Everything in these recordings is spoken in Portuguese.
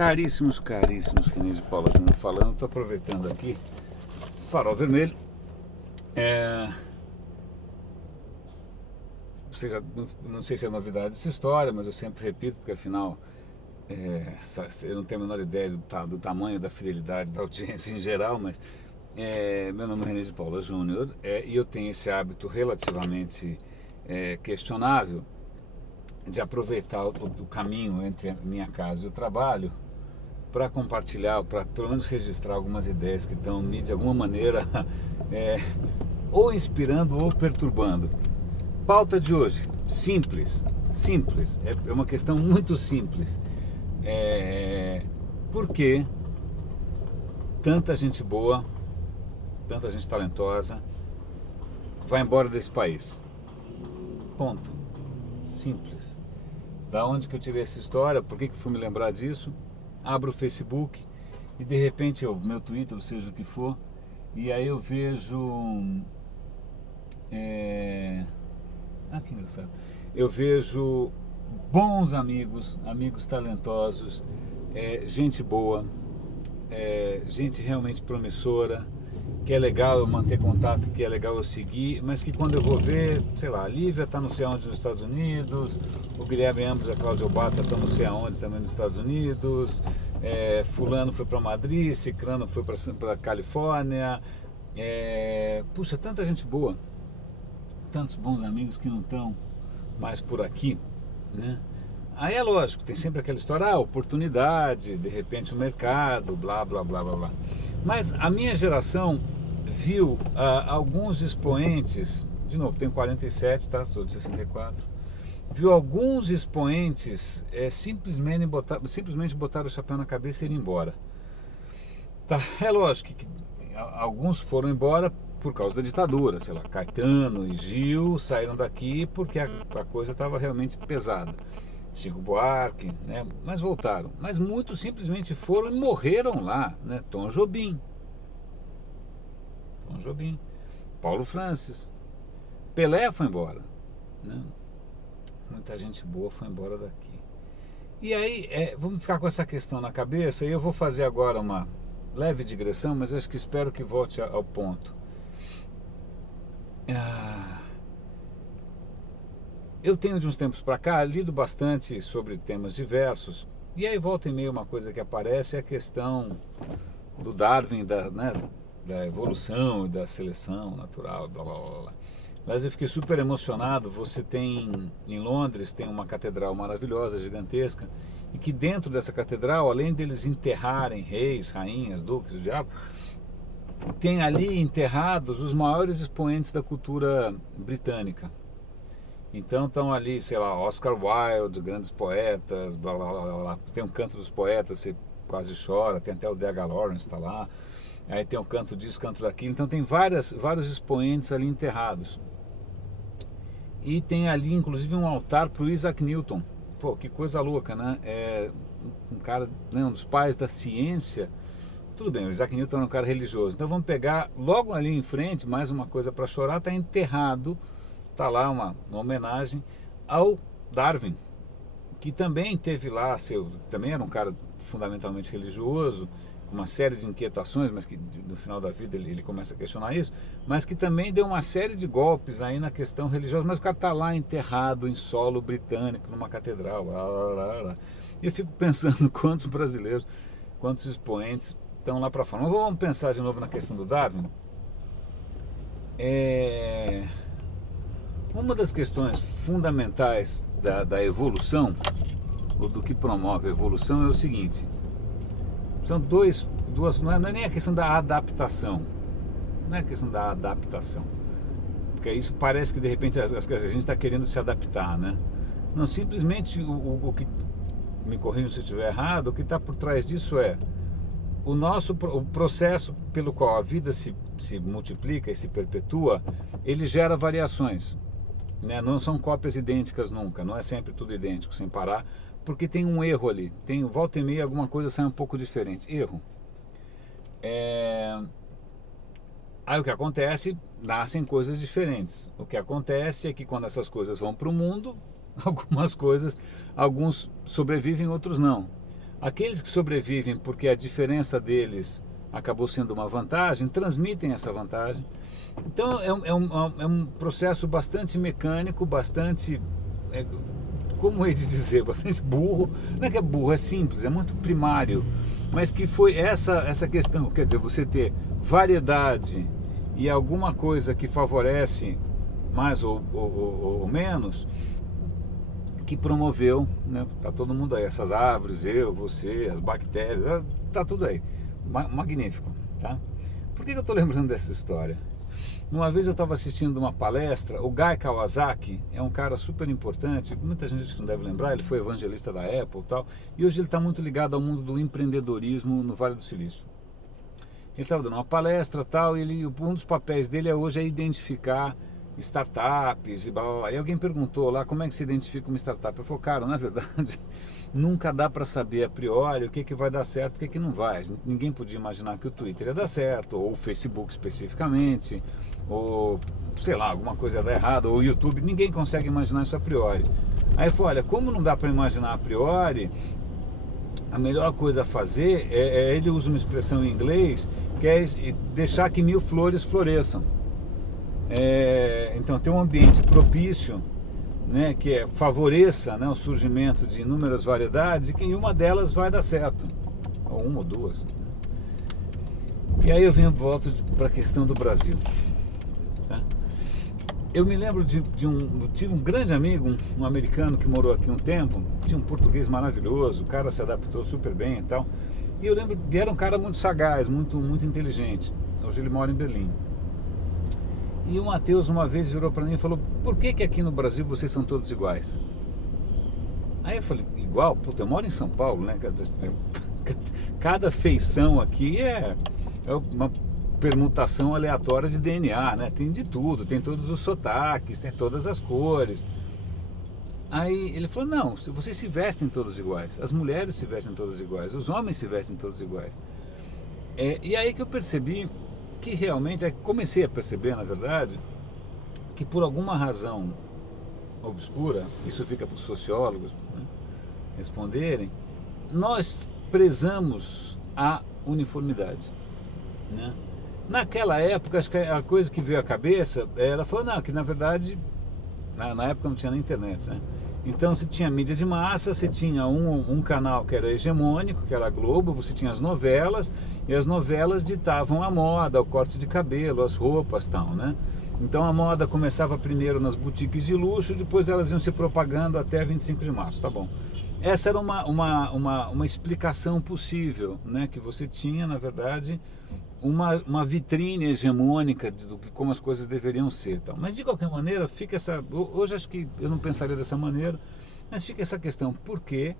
Caríssimos, René de Paula Júnior falando, estou aproveitando aqui esse farol vermelho. Não sei se é novidade essa história, mas eu sempre repito, porque afinal eu não tenho a menor ideia do tamanho da fidelidade da audiência em geral, mas meu nome é René de Paula Júnior e eu tenho esse hábito relativamente questionável de aproveitar o caminho entre a minha casa e o trabalho para compartilhar, para pelo menos registrar algumas ideias que estão me de alguma maneira ou inspirando ou perturbando. Pauta de hoje, simples, é uma questão muito simples. Por que tanta gente boa, tanta gente talentosa vai embora desse país? Ponto. Simples. Da onde que eu tirei essa história? Por que fui me lembrar disso? Abro o Facebook e de repente o meu Twitter, ou seja o que for, e aí eu vejo que engraçado. Eu vejo bons amigos talentosos, gente boa, gente realmente promissora, que é legal eu manter contato, que é legal eu seguir, mas que quando eu vou ver, sei lá, a Lívia está não sei aonde nos Estados Unidos, o Guilherme Ambros e a Cláudia Obata estão não sei aonde também nos Estados Unidos, fulano foi para Madrid, ciclano foi para Califórnia, puxa, tanta gente boa, tantos bons amigos que não estão mais por aqui, né? Aí é lógico, tem sempre aquela história, oportunidade, de repente o mercado, blá, blá, blá, blá, blá. Mas a minha geração viu alguns expoentes, de novo, tenho 47, tá? Sou de 64, viu alguns expoentes simplesmente botar o chapéu na cabeça e ir embora. Tá? É lógico que alguns foram embora por causa da ditadura, sei lá, Caetano e Gil saíram daqui porque a coisa estava realmente pesada. Chico Buarque, né? Mas voltaram. Mas muitos simplesmente foram e morreram lá, né? Tom Jobim, Paulo Francis, Pelé foi embora, né? Muita gente boa foi embora daqui. E aí, vamos ficar com essa questão na cabeça, e eu vou fazer agora uma leve digressão, mas eu acho que espero que volte ao ponto. Eu tenho de uns tempos para cá lido bastante sobre temas diversos, e aí volta e meia uma coisa que aparece é a questão do Darwin, da evolução e da seleção natural, blá blá blá blá. Mas eu fiquei super emocionado. Você tem em Londres, tem uma catedral maravilhosa, gigantesca, e que dentro dessa catedral, além deles enterrarem reis, rainhas, duques, o diabo, tem ali enterrados os maiores expoentes da cultura britânica. Então estão ali, sei lá, Oscar Wilde, grandes poetas, blá blá blá blá. Tem um canto dos poetas, você quase chora, tem até o D.H. Lawrence está lá, aí tem o canto disso, canto daquilo, então tem vários expoentes ali enterrados. E tem ali inclusive um altar para o Isaac Newton. Pô, que coisa louca, né? Um cara, né, um dos pais da ciência. Tudo bem, o Isaac Newton era um cara religioso, então vamos pegar logo ali em frente, mais uma coisa para chorar, está enterrado. Está lá uma homenagem ao Darwin, que também teve lá, também era um cara fundamentalmente religioso, com uma série de inquietações, mas que no final da vida ele começa a questionar isso, mas que também deu uma série de golpes aí na questão religiosa, mas o cara está lá enterrado em solo britânico, numa catedral, blá, blá, blá, blá. E eu fico pensando quantos brasileiros, quantos expoentes estão lá para fora. Mas vamos pensar de novo na questão do Darwin. Uma das questões fundamentais da evolução, ou do que promove a evolução, é o seguinte: são duas, não é nem a questão da adaptação, porque isso parece que de repente a gente está querendo se adaptar, né? Não, simplesmente o que, me corrijam se eu estiver errado, o que está por trás disso é o processo pelo qual a vida se multiplica e se perpetua, ele gera variações. Né? Não são cópias idênticas nunca, não é sempre tudo idêntico, sem parar, porque tem um erro ali, tem volta e meia alguma coisa sai um pouco diferente, erro. Aí o que acontece, nascem coisas diferentes. O que acontece é que quando essas coisas vão para o mundo, alguns sobrevivem, outros não. Aqueles que sobrevivem porque a diferença deles acabou sendo uma vantagem, transmitem essa vantagem. Então é um processo bastante mecânico, bastante, como é de dizer, bastante burro. Não é que é burro, é simples, é muito primário. Mas que foi essa questão, quer dizer, você ter variedade e alguma coisa que favorece mais ou menos, que promoveu, né? Tá todo mundo aí, essas árvores, eu, você, as bactérias, tá tudo aí. Magnífico, tá? Por que eu estou lembrando dessa história? Uma vez eu estava assistindo uma palestra, o Guy Kawasaki é um cara super importante, muita gente não deve lembrar, ele foi evangelista da Apple e tal, e hoje ele está muito ligado ao mundo do empreendedorismo no Vale do Silício. Ele estava dando uma palestra e tal, e um dos papéis dele hoje é identificar startups e blá blá blá. E alguém perguntou lá como é que se identifica uma startup. Eu falei, cara, na verdade, nunca dá para saber a priori o que vai dar certo e o que não vai. Ninguém podia imaginar que o Twitter ia dar certo, ou o Facebook especificamente, ou sei lá, alguma coisa ia dar errado, ou o YouTube. Ninguém consegue imaginar isso a priori. Aí eu falei, olha, como não dá para imaginar a priori, a melhor coisa a fazer ele usa uma expressão em inglês que é deixar que 1000 flores floresçam. Então tem um ambiente propício, né, que favoreça, né, o surgimento de inúmeras variedades, e que uma delas vai dar certo, ou uma ou duas. E aí eu venho volto para a questão do Brasil, tá? Eu me lembro tive um grande amigo, um americano que morou aqui um tempo, tinha um português maravilhoso, o cara se adaptou super bem e tal, e eu lembro que era um cara muito sagaz, muito inteligente. Hoje ele mora em Berlim. E o Matheus uma vez virou para mim e falou, por que aqui no Brasil vocês são todos iguais? Aí eu falei, igual? Puta, eu moro em São Paulo, né? Cada feição aqui é uma permutação aleatória de DNA, né? Tem de tudo, tem todos os sotaques, tem todas as cores. Aí ele falou, não, vocês se vestem todos iguais, as mulheres se vestem todas iguais, os homens se vestem todos iguais. E aí que eu percebi que realmente, comecei a perceber, na verdade, que por alguma razão obscura, isso fica para os sociólogos, né, responderem, nós prezamos a uniformidade, né? Naquela época, acho que a coisa que veio à cabeça, ela falou, não, que na verdade, na época não tinha nem internet, né? Então você tinha mídia de massa, você tinha um canal que era hegemônico, que era a Globo, você tinha as novelas, e as novelas ditavam a moda, o corte de cabelo, as roupas e tal, né? Então a moda começava primeiro nas boutiques de luxo, depois elas iam se propagando até 25 de março, tá bom. Essa era uma explicação possível, né? Que você tinha, na verdade, uma vitrine hegemônica de como as coisas deveriam ser, tal. Mas de qualquer maneira fica hoje acho que eu não pensaria dessa maneira, mas fica essa questão, por que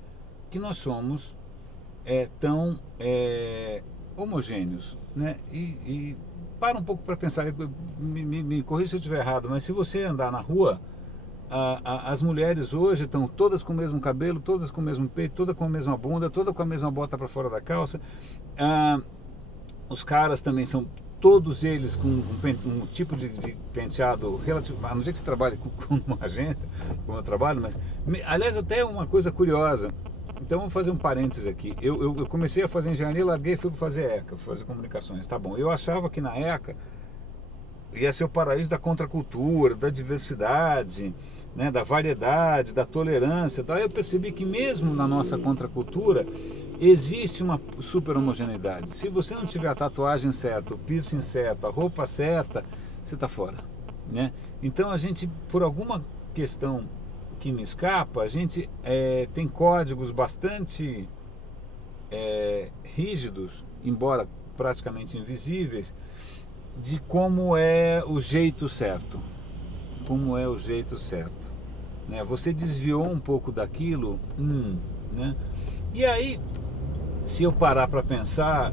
nós somos tão homogêneos, né? E para um pouco para pensar, me corrija se eu estiver errado, mas se você andar na rua, as mulheres hoje estão todas com o mesmo cabelo, todas com o mesmo peito, todas com a mesma bunda, todas com a mesma bota para fora da calça. Os caras também são, todos eles com um tipo de penteado relativo, a não ser que você trabalhe com uma agência, como eu trabalho, mas aliás até uma coisa curiosa. Então vou fazer um parênteses aqui. Eu comecei a fazer engenharia, larguei e fui fazer ECA, fazer comunicações, tá bom. Eu achava que na ECA ia ser o paraíso da contracultura, da diversidade, né, da variedade, da tolerância, tal. Aí eu percebi que mesmo na nossa contracultura existe uma super homogeneidade. Se você não tiver a tatuagem certa, o piercing certo, a roupa certa, você está fora, né? Então a gente, por alguma questão que me escapa, a gente tem códigos bastante rígidos, embora praticamente invisíveis, de como é o jeito certo. Como é o jeito certo, né? Você desviou um pouco daquilo, né? E aí, se eu parar para pensar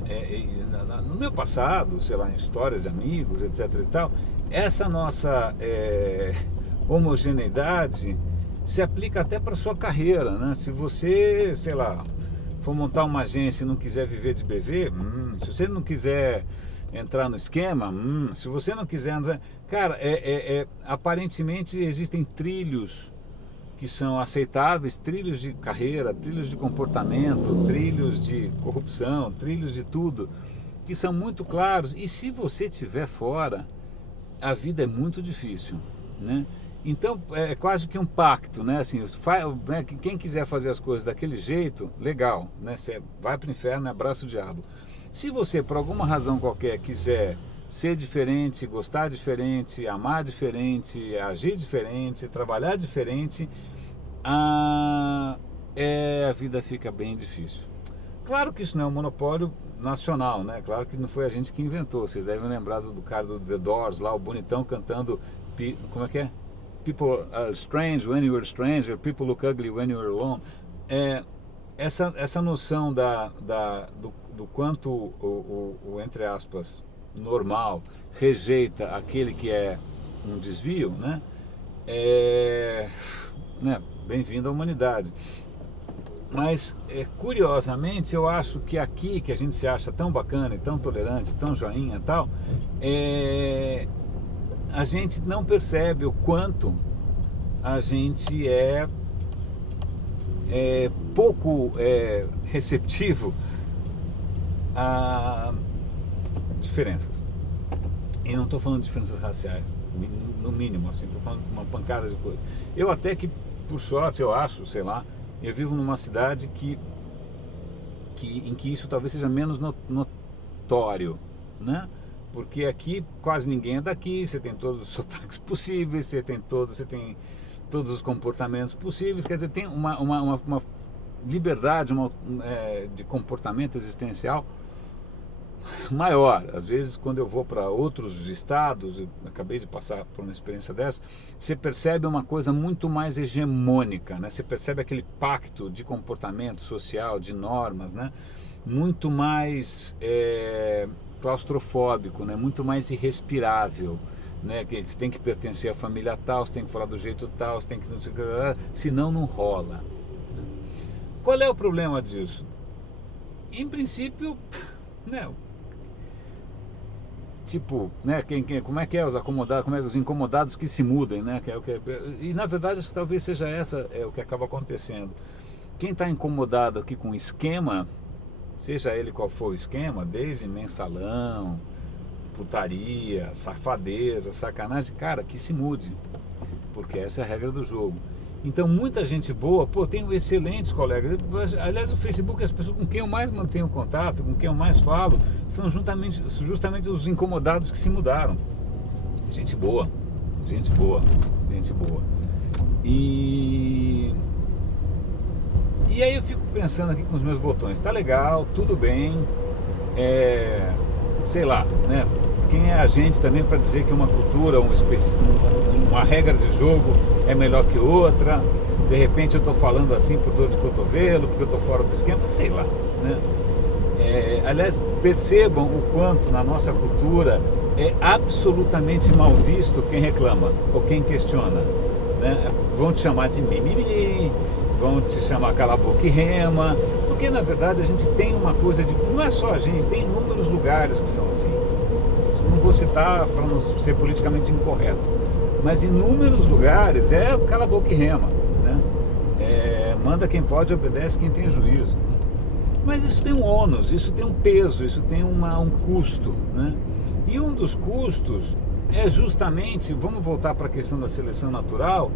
no meu passado, sei lá, em histórias de amigos, etc e tal, essa nossa homogeneidade se aplica até para sua carreira, né? Se você, sei lá, for montar uma agência e não quiser viver de BV, se você não quiser entrar no esquema, se você não quiser, cara, aparentemente existem trilhos que são aceitáveis, trilhos de carreira, trilhos de comportamento, trilhos de corrupção, trilhos de tudo, que são muito claros. E se você estiver fora, a vida é muito difícil, né? Então é quase que um pacto, né? Assim, quem quiser fazer as coisas daquele jeito, legal, né? Você vai para o inferno e abraça o diabo. Se você, por alguma razão qualquer, quiser ser diferente, gostar diferente, amar diferente, agir diferente, trabalhar diferente, a vida fica bem difícil. Claro que isso não é um monopólio nacional, né? Claro que não foi a gente que inventou. Vocês devem lembrar do cara do The Doors lá, o bonitão cantando, como é que é? People are strange when you are stranger, people look ugly when you are alone. Essa noção do quanto o entre aspas, normal rejeita aquele que é um desvio, né? Bem-vindo à humanidade. Mas, curiosamente, eu acho que aqui, que a gente se acha tão bacana e tão tolerante, tão joinha e tal, a gente não percebe o quanto a gente é pouco receptivo a diferenças. E não estou falando de diferenças raciais, no mínimo, assim, estou falando de uma pancada de coisas. Eu até que, por sorte, eu acho, sei lá, eu vivo numa cidade em que isso talvez seja menos notório, né? Porque aqui quase ninguém é daqui, você tem todos os sotaques possíveis, você tem todos os comportamentos possíveis, quer dizer, tem uma liberdade de comportamento existencial maior. Às vezes, quando eu vou para outros estados, eu acabei de passar por uma experiência dessa, você percebe uma coisa muito mais hegemônica, né? Você percebe aquele pacto de comportamento social, de normas, né? Muito mais claustrofóbico, né? Muito mais irrespirável, né? Que você tem que pertencer à família tal, você tem que falar do jeito tal, você tem que... senão não rola. Qual é o problema disso? Em princípio, né? Tipo, né, como é que é os acomodados, como é os incomodados que se mudem, né? E na verdade acho que talvez seja o que acaba acontecendo. Quem está incomodado aqui com o esquema, seja ele qual for o esquema, desde mensalão, putaria, safadeza, sacanagem, cara, que se mude, porque essa é a regra do jogo. Então muita gente boa, tenho excelentes colegas, aliás o Facebook, as pessoas com quem eu mais mantenho contato, com quem eu mais falo, são justamente os incomodados que se mudaram. Gente boa, gente boa, gente boa. E aí eu fico pensando aqui com os meus botões, tá legal, tudo bem, sei lá, né? Quem é a gente também para dizer que uma cultura, uma regra de jogo é melhor que outra? De repente eu estou falando assim por dor de cotovelo, porque eu estou fora do esquema, sei lá, né? Aliás, percebam o quanto na nossa cultura é absolutamente mal visto quem reclama ou quem questiona, né? Vão te chamar de mimimi, vão te chamar cala a boca e rema, porque na verdade a gente tem uma coisa de... Não é só a gente, tem inúmeros lugares que são assim. Não vou citar para não ser politicamente incorreto, mas inúmeros lugares cala a boca e rema, né? Manda quem pode, obedece quem tem juízo. Mas isso tem um ônus, isso tem um peso, isso tem um custo, né? E um dos custos é justamente, vamos voltar para a questão da seleção natural,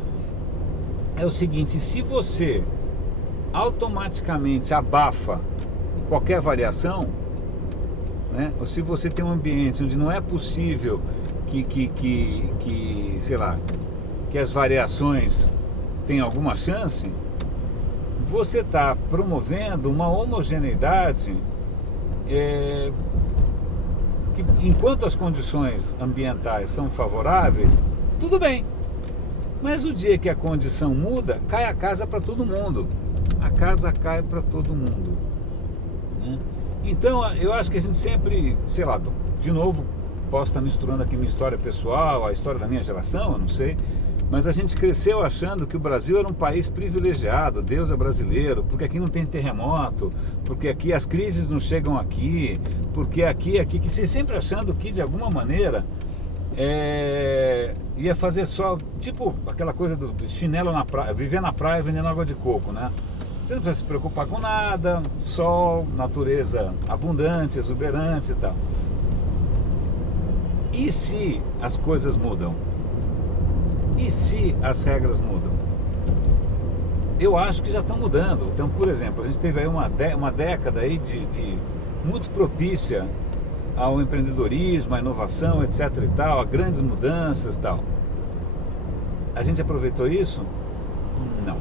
é o seguinte: se você automaticamente abafa qualquer variação, né? Ou se você tem um ambiente onde não é possível sei lá, que as variações tenham alguma chance, você está promovendo uma homogeneidade que, enquanto as condições ambientais são favoráveis, tudo bem. Mas o dia que a condição muda, cai a casa para todo mundo. A casa cai para todo mundo, né? Então, eu acho que a gente sempre, sei lá, de novo, posso estar misturando aqui minha história pessoal, a história da minha geração, eu não sei, mas a gente cresceu achando que o Brasil era um país privilegiado, Deus é brasileiro, porque aqui não tem terremoto, porque aqui as crises não chegam aqui, porque aqui, que você sempre achando que, de alguma maneira, ia fazer só, tipo aquela coisa do chinelo na praia, viver na praia vendendo água de coco, né? Você não precisa se preocupar com nada, sol, natureza abundante, exuberante e tal. E se as coisas mudam? E se as regras mudam? Eu acho que já estão mudando. Então, por exemplo, a gente teve aí uma década aí de muito propícia ao empreendedorismo, à inovação, etc e tal, a grandes mudanças e tal. A gente aproveitou isso? Não.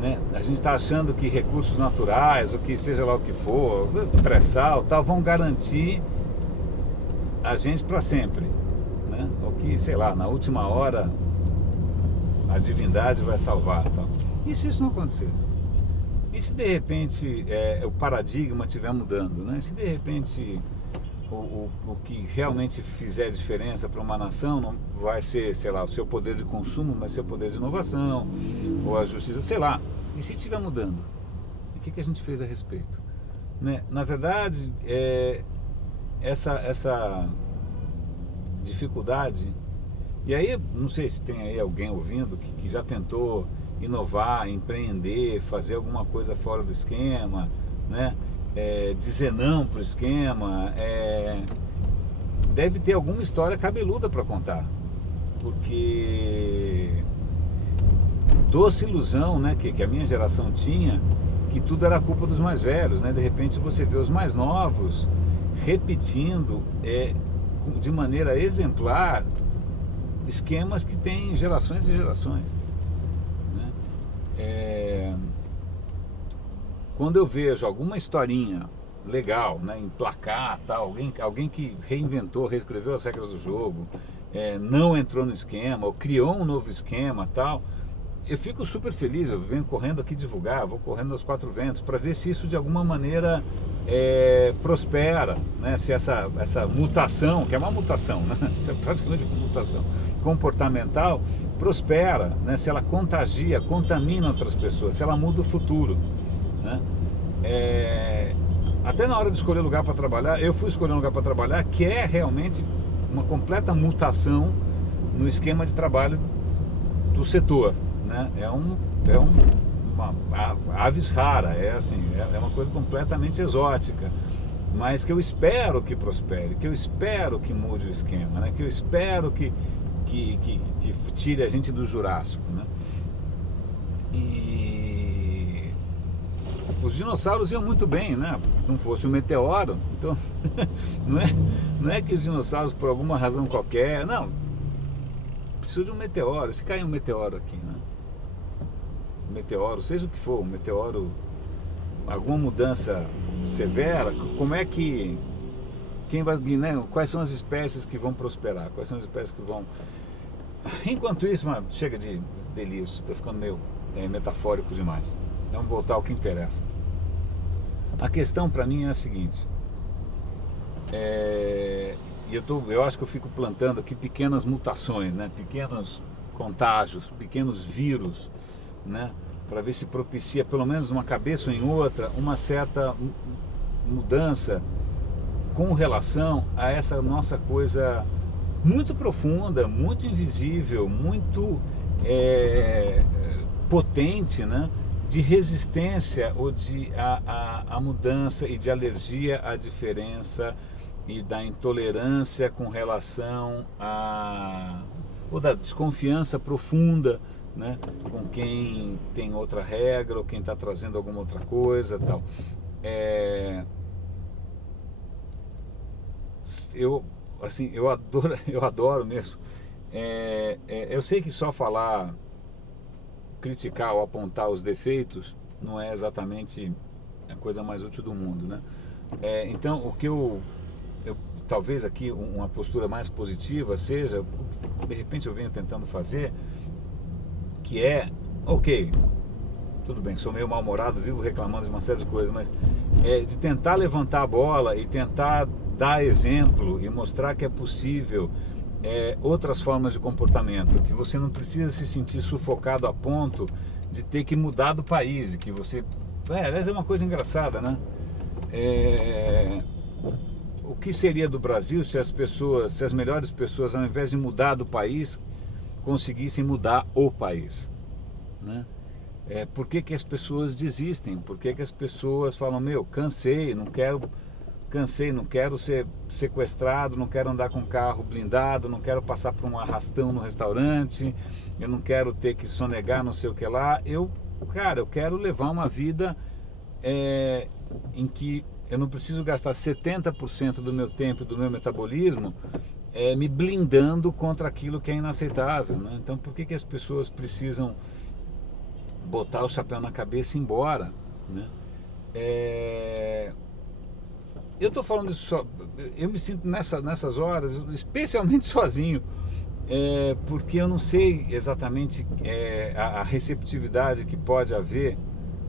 Né? A gente está achando que recursos naturais, ou que seja lá o que for, pré-sal, tal, vão garantir a gente para sempre, né? Ou que, sei lá, na última hora a divindade vai salvar, tal. E se isso não acontecer? E se de repente o paradigma estiver mudando, né? Se de repente o que realmente fizer diferença para uma nação não vai ser, sei lá, o seu poder de consumo, mas seu poder de inovação, ou a justiça, sei lá. E se estiver mudando? O que a gente fez a respeito? Né? Na verdade, essa dificuldade, e aí não sei se tem aí alguém ouvindo que já tentou inovar, empreender, fazer alguma coisa fora do esquema, né? Dizer não para o esquema, deve ter alguma história cabeluda para contar, porque doce ilusão, né, que a minha geração tinha, que tudo era culpa dos mais velhos, né? De repente você vê os mais novos repetindo de maneira exemplar esquemas que têm gerações e gerações, né? Quando eu vejo alguma historinha legal, né, em placar, tal, alguém que reinventou, reescreveu as regras do jogo, não entrou no esquema, ou criou um novo esquema, tal, eu fico super feliz. Eu venho correndo aqui divulgar, vou correndo aos quatro ventos para ver se isso de alguma maneira prospera, né? Se essa mutação, que é uma mutação, né? Isso é praticamente uma mutação comportamental, prospera, né? Se ela contagia, contamina outras pessoas, se ela muda o futuro, né? Até na hora de escolher lugar para trabalhar, eu fui escolher um lugar para trabalhar que é realmente uma completa mutação no esquema de trabalho do setor, né? Uma aves rara, é uma coisa completamente exótica, mas que eu espero que prospere, que eu espero que mude o esquema, né? Que eu espero que tire a gente do Jurássico, né? E os dinossauros iam muito bem, né? Não fosse um meteoro, então não é que os dinossauros por alguma razão qualquer, não, precisa de um meteoro. Se cair um meteoro aqui, né? Um meteoro, seja o que for, um meteoro, alguma mudança severa, como é que quem vai, né? Quais são as espécies que vão prosperar? Quais são as espécies que vão... Enquanto isso, chega de delírio, estou ficando meio metafórico demais. Vamos voltar ao que interessa. A questão para mim é a seguinte: eu acho que eu fico plantando aqui pequenas mutações, né? Pequenos contágios, pequenos vírus, né? Para ver se propicia, pelo menos numa cabeça ou em outra, uma certa mudança com relação a essa nossa coisa muito profunda, muito invisível, muito potente, né? De resistência ou a mudança, e de alergia à diferença, e da intolerância com relação ou da desconfiança profunda, né, com quem tem outra regra ou quem está trazendo alguma outra coisa, tal. Eu adoro mesmo. Eu sei que só falar, criticar ou apontar os defeitos não é exatamente a coisa mais útil do mundo, né? Então, o que eu talvez aqui uma postura mais positiva seja, de repente eu venho tentando fazer, que ok, tudo bem, sou meio mal-humorado, vivo reclamando de uma série de coisas, mas de tentar levantar a bola e tentar dar exemplo e mostrar que é possível outras formas de comportamento, que você não precisa se sentir sufocado a ponto de ter que mudar do país, que você... aliás, é uma coisa engraçada, né? o que seria do Brasil se as melhores pessoas, ao invés de mudar do país, conseguissem mudar o país, né? Por que as pessoas desistem? Por que as pessoas falam, meu, cansei, não quero ser sequestrado, não quero andar com carro blindado, não quero passar por um arrastão no restaurante, eu não quero ter que sonegar não sei o que lá. Eu quero levar uma vida em que eu não preciso gastar 70% do meu tempo e do meu metabolismo me blindando contra aquilo que é inaceitável, né? Então por que as pessoas precisam botar o chapéu na cabeça e ir embora, né? Eu estou falando isso eu me sinto nessas horas especialmente sozinho, porque eu não sei exatamente a receptividade que pode haver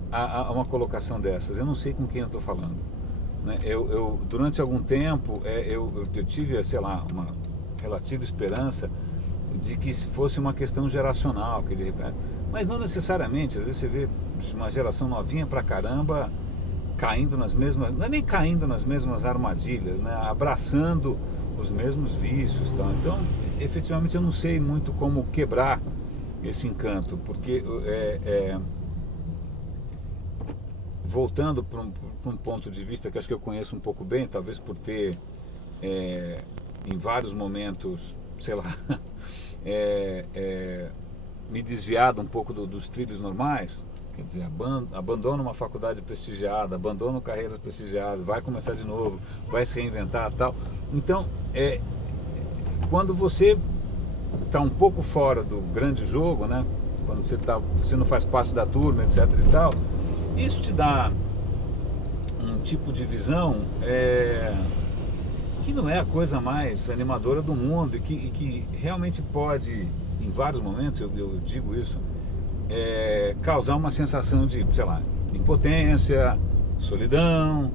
a uma colocação dessas. Eu não sei com quem eu estou falando, né? Durante algum tempo eu tive, sei lá, uma relativa esperança de que fosse uma questão geracional, mas não necessariamente. Às vezes você vê uma geração novinha pra caramba caindo nas mesmas, não é nem caindo nas mesmas armadilhas, né? Abraçando os mesmos vícios, tá? Então, efetivamente, eu não sei muito como quebrar esse encanto, porque voltando para um ponto de vista que acho que eu conheço um pouco bem, talvez por ter em vários momentos, sei lá, me desviado um pouco dos trilhos normais. Quer dizer, abandona uma faculdade prestigiada, abandona carreiras prestigiadas, vai começar de novo, vai se reinventar, tal. Então, quando você está um pouco fora do grande jogo, né? Quando você não faz parte da turma, etc e tal, isso te dá um tipo de visão que não é a coisa mais animadora do mundo e que realmente pode, em vários momentos, eu digo isso, causar uma sensação de, sei lá, impotência, solidão,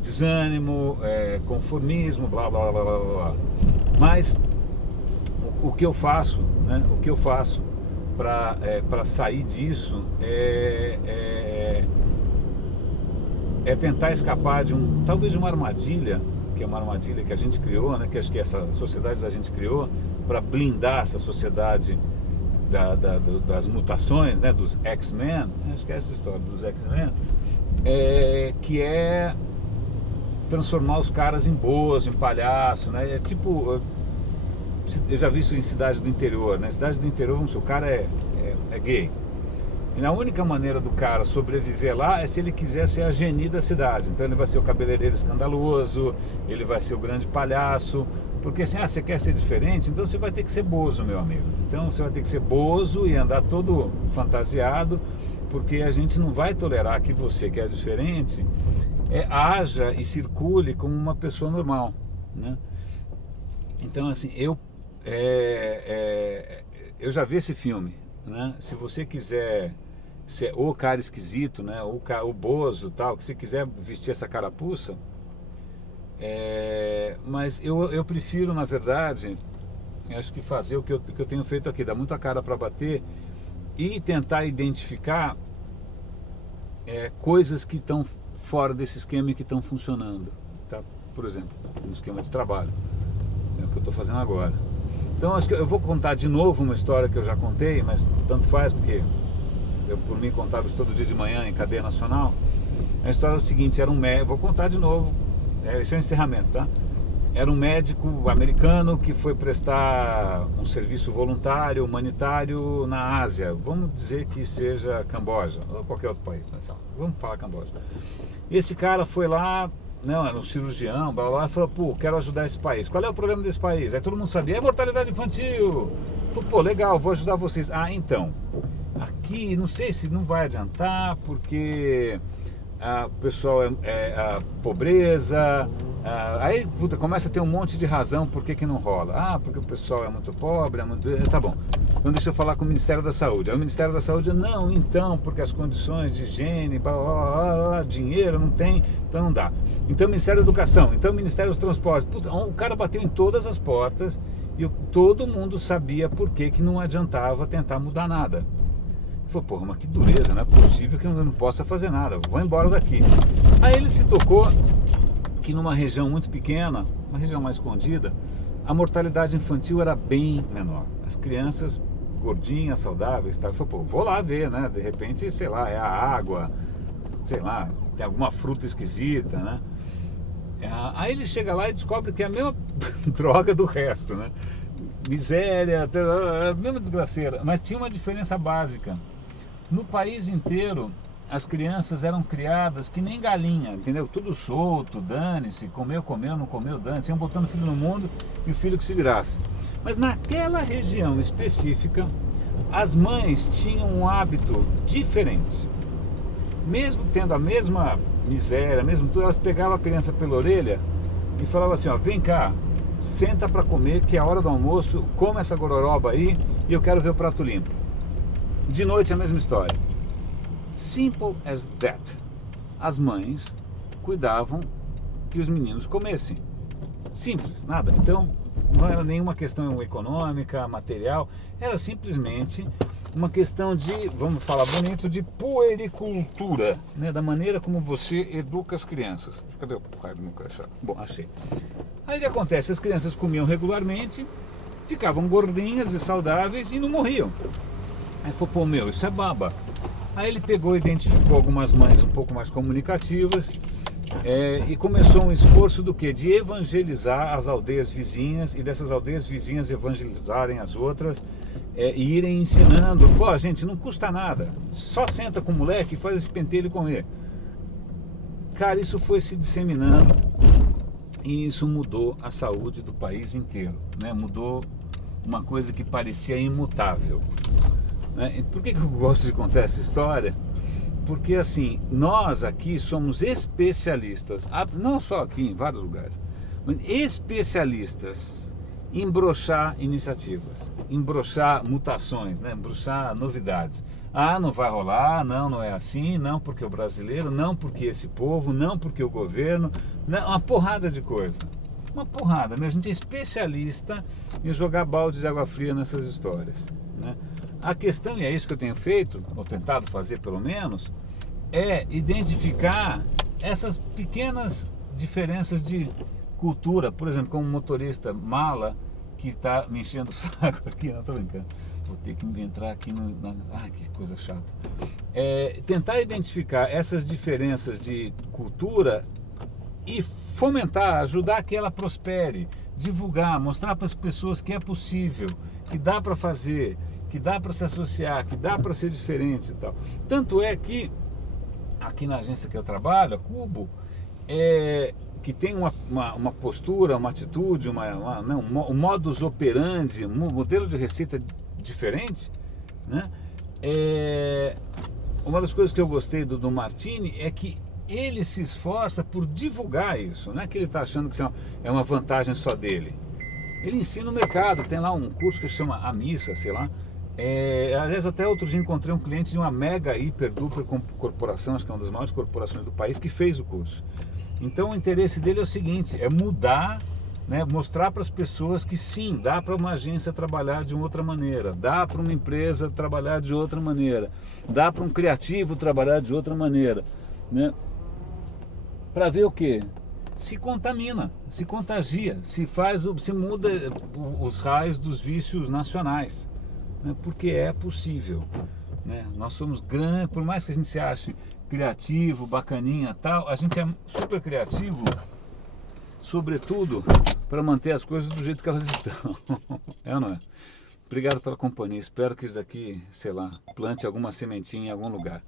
desânimo, conformismo, blá blá blá blá blá. Mas o que eu faço, né? O que eu faço para sair disso é tentar escapar talvez de uma armadilha, que é uma armadilha que a gente criou, né? Que acho que essa sociedade a gente criou para blindar essa sociedade das mutações, né, dos X-Men. Acho que é essa história dos X-Men, que é transformar os caras em bozo, em palhaço, né? É tipo, eu já vi isso em cidade do interior, né? Cidade do interior, vamos dizer, o cara é gay. E a única maneira do cara sobreviver lá é se ele quiser ser a geni da cidade. Então ele vai ser o cabeleireiro escandaloso, ele vai ser o grande palhaço. Porque assim, você quer ser diferente, então você vai ter que ser bozo, meu amigo. Então você vai ter que ser bozo e andar todo fantasiado, porque a gente não vai tolerar que você, que é diferente, haja e circule como uma pessoa normal, né? Então assim, eu já vi esse filme, né? Se você quiser ser o cara esquisito, né? O bozo, tal, que você quiser vestir essa carapuça, mas eu prefiro, na verdade, acho que fazer o que eu tenho feito aqui, dar muita cara para bater e tentar identificar coisas que estão fora desse esquema e que estão funcionando, tá? Por exemplo, um esquema de trabalho, é o que eu estou fazendo agora. Então acho que eu vou contar de novo uma história que eu já contei, mas tanto faz, porque eu por mim contava isso todo dia de manhã em cadeia nacional. A história é a seguinte: era um médico, vou contar de novo. Esse é o encerramento, tá? Era um médico americano que foi prestar um serviço voluntário, humanitário na Ásia. Vamos dizer que seja Camboja, ou qualquer outro país, mas vamos falar Camboja. Esse cara foi lá, não, era um cirurgião, blá, blá, blá, e falou, pô, quero ajudar esse país. Qual é o problema desse país? Aí todo mundo sabia, é mortalidade infantil. Falei, pô, legal, vou ajudar vocês. Ah, então, aqui não sei se não vai adiantar, porque o pessoal a pobreza, aí puta, começa a ter um monte de razão por que não rola. Porque o pessoal é muito pobre, tá bom, então deixa eu falar com o Ministério da Saúde. Aí o Ministério da Saúde, não, então, porque as condições de higiene, blá, blá, blá, blá, dinheiro não tem, então não dá. Então o Ministério da Educação, então o Ministério dos Transportes. Puta, o cara bateu em todas as portas e todo mundo sabia por que não adiantava tentar mudar nada. Falei, porra, mas que dureza, não é possível que eu não possa fazer nada, vou embora daqui. Aí ele se tocou que numa região muito pequena, uma região mais escondida, a mortalidade infantil era bem menor. As crianças gordinhas, saudáveis, tá? Eu falei, pô, vou lá ver, né? De repente, sei lá, é a água, sei lá, tem alguma fruta esquisita, né? Aí ele chega lá e descobre que é a mesma droga do resto, né? Miséria, a mesma desgraceira, mas tinha uma diferença básica. No país inteiro, as crianças eram criadas que nem galinha, entendeu? Tudo solto, dane-se, comeu, não comeu, dane-se, iam botando o filho no mundo e o filho que se virasse. Mas naquela região específica, as mães tinham um hábito diferente. Mesmo tendo a mesma miséria, mesmo tudo, elas pegavam a criança pela orelha e falavam assim, ó, vem cá, senta para comer, que é a hora do almoço, come essa gororoba aí e eu quero ver o prato limpo. De noite a mesma história. Simple as that. As mães cuidavam que os meninos comessem. Simples, nada. Então, não era nenhuma questão econômica, material, era simplesmente uma questão de, vamos falar bonito, de puericultura, né? Da maneira como você educa as crianças. Cadê o pai do meu crachá? Bom, achei. Aí o que acontece? As crianças comiam regularmente, ficavam gordinhas e saudáveis e não morriam. Aí falou, pô, meu, isso é baba. Aí ele pegou e identificou algumas mães um pouco mais comunicativas e começou um esforço do quê? De evangelizar as aldeias vizinhas e dessas aldeias vizinhas evangelizarem as outras e irem ensinando. Pô, gente, não custa nada, só senta com o moleque e faz esse pentelho comer. Cara, isso foi se disseminando e isso mudou a saúde do país inteiro, né? Mudou uma coisa que parecia imutável. Por que eu gosto de contar essa história? Porque assim, nós aqui somos especialistas, não só aqui, em vários lugares, mas especialistas em broxar iniciativas, em broxar mutações, né? Broxar novidades. Ah, não vai rolar, não é assim, não porque o brasileiro, não porque esse povo, não porque o governo, não, uma porrada de coisa. Uma porrada, a gente é especialista em jogar balde de água fria nessas histórias, né? A questão, e é isso que eu tenho feito, ou tentado fazer pelo menos, é identificar essas pequenas diferenças de cultura. Por exemplo, como um motorista mala que está me enchendo o saco aqui, não estou brincando, vou ter que entrar aqui ai, que coisa chata. Tentar identificar essas diferenças de cultura e fomentar, ajudar que ela prospere, divulgar, mostrar para as pessoas que é possível, que dá para fazer, que dá para se associar, que dá para ser diferente e tal. Tanto é que aqui na agência que eu trabalho, a Cubo, que tem uma postura, uma atitude, um modus operandi, um modelo de receita diferente, né? Uma das coisas que eu gostei do Martini é que ele se esforça por divulgar isso, não é que ele está achando que isso é uma vantagem só dele. Ele ensina o mercado, tem lá um curso que chama A Missa, sei lá. Aliás, até outro dia encontrei um cliente de uma mega, hiper, dupla corporação, acho que é uma das maiores corporações do país, que fez o curso. Então o interesse dele é o seguinte, é mudar, né, mostrar para as pessoas que sim, dá para uma agência trabalhar de outra maneira, dá para uma empresa trabalhar de outra maneira, dá para um criativo trabalhar de outra maneira, né? Para ver o quê? Se contamina, se contagia, se muda os raios dos vícios nacionais, né? Porque é possível, né? Nós somos grandes, por mais que a gente se ache criativo, bacaninha tal, a gente é super criativo, sobretudo para manter as coisas do jeito que elas estão. É ou não é? Obrigado pela companhia, espero que isso aqui, sei lá, plante alguma sementinha em algum lugar.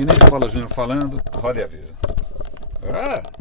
Inês Paula Júnior falando, roda e avisa.